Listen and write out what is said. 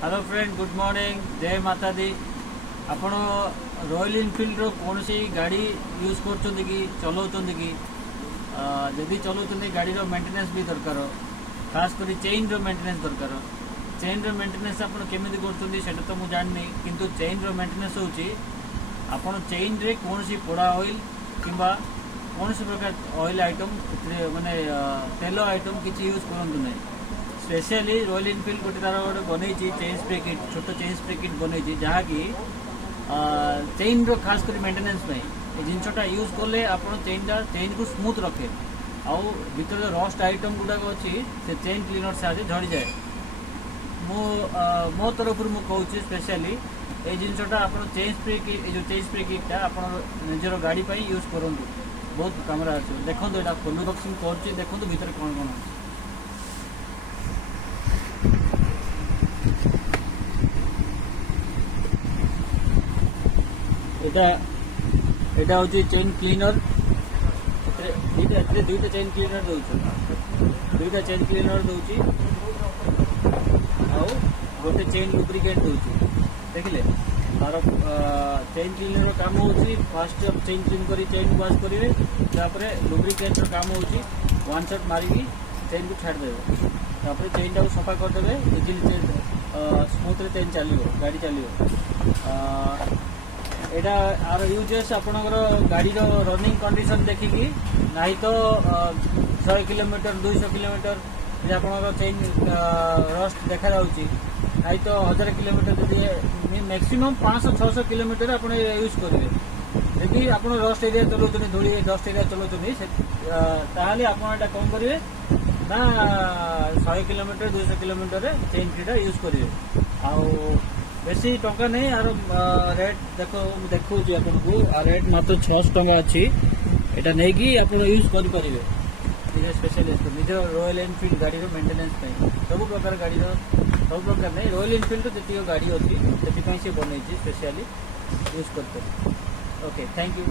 Hello friend, good morning, जय माता दी। आपण रॉयल इनफिल्ड रो कौन सी गाड़ी यूज कर कि चलाउछन्ति कि जदि चलाउछन्ति गाड़ी रो मेंटेनेंस भी दरकार, खास करी चेन रो मेंटेनेंस दरकार। चेन रो मेंटेनेंस आपण केमिति करछन्ति सेटा तो मु जाननी, किंतु चेन रो मेंटेनेंस होची आपण चेन रे कौन सी पोड़ा ऑयल किंबा कौन सी प्रकार ऑयल आइटम माने तेल आइटम किसी यूज करंतु नै। स्पेशली रॉयल इनफिल्ड गोटे तार गोटे बन चेन स्प्रे किट, छोट चेन स्प्रे किट बन जहाँकि चेन रो खास कर मेंटेनेंस जिनटा यूज कले आप चेन को स्मूथ रखे आउ भीतर रस्ट आइटम गुड़ाक अच्छी से चेन क्लीनर साहाଯ୍य झड़ी जाए। मो तरफ मुझे स्पेशली ये जिनटा आप चेन स्प्रे किट, जो चेन स्प्रे किटा आप निजर गाड़ी यूज करूँ, बहुत कम देखो यहाँ अनबॉक्सिंग कर देखो भीतर कौन कौन है। एटा हूँ चेन क्लीनर, दुईटा चेन क्लीनर दुईटा चेन क्लीनर दूची आउ गोटे चेन लुब्रिकेट दूची। देखिले तार चेन क्लीनर काम होची फास्ट चेन क्लीन करी चेन वाश करेंगे, तापरे लुब्रिकेट काम होची वन शॉट मारिकी चेन को छाड़ देवे, तापरे चेन टाको सफा करदे, इजिली स्मूथ रे चेन चलो, गाड़ी चलो। एटा आर यूजेस आपणकर गाड़ी रनिंग कंडीशन देखिकी नहीं तो 100 किलोमीटर 200 किलोमीटर आपणकर चेन रस्ट देखा जाउची, नहीं तो 1000 किलोमीटर जदि मैक्सिमम 500-600 किलोमीटर आप यूज करेंगे। यदि आप रस्ट एरिया चलाउछन्ति, धूली डस्ट एरिया चलाउछन्ति ताहले आपण कौन करेंगे ना 100 किलोमीटर 200 किलोमीटर चेन फ्रीटा यूज करेंगे। आउ बेसी टंका नहीं, आर रेट देखो देखो आपको रेट मात्र 600 टंका अच्छी। एटा नहीं कि आप यूज करेंगे निज स्पेशलिस्ट निज रॉयल एनफिल्ड गाड़ी मेंटेनेंस सब प्रकार गाड़ी सब प्रकार नहीं, रॉयल एनफिल्ड जी गाड़ी अच्छी से बनई स्पेशली यूज करते। Okay, thank you.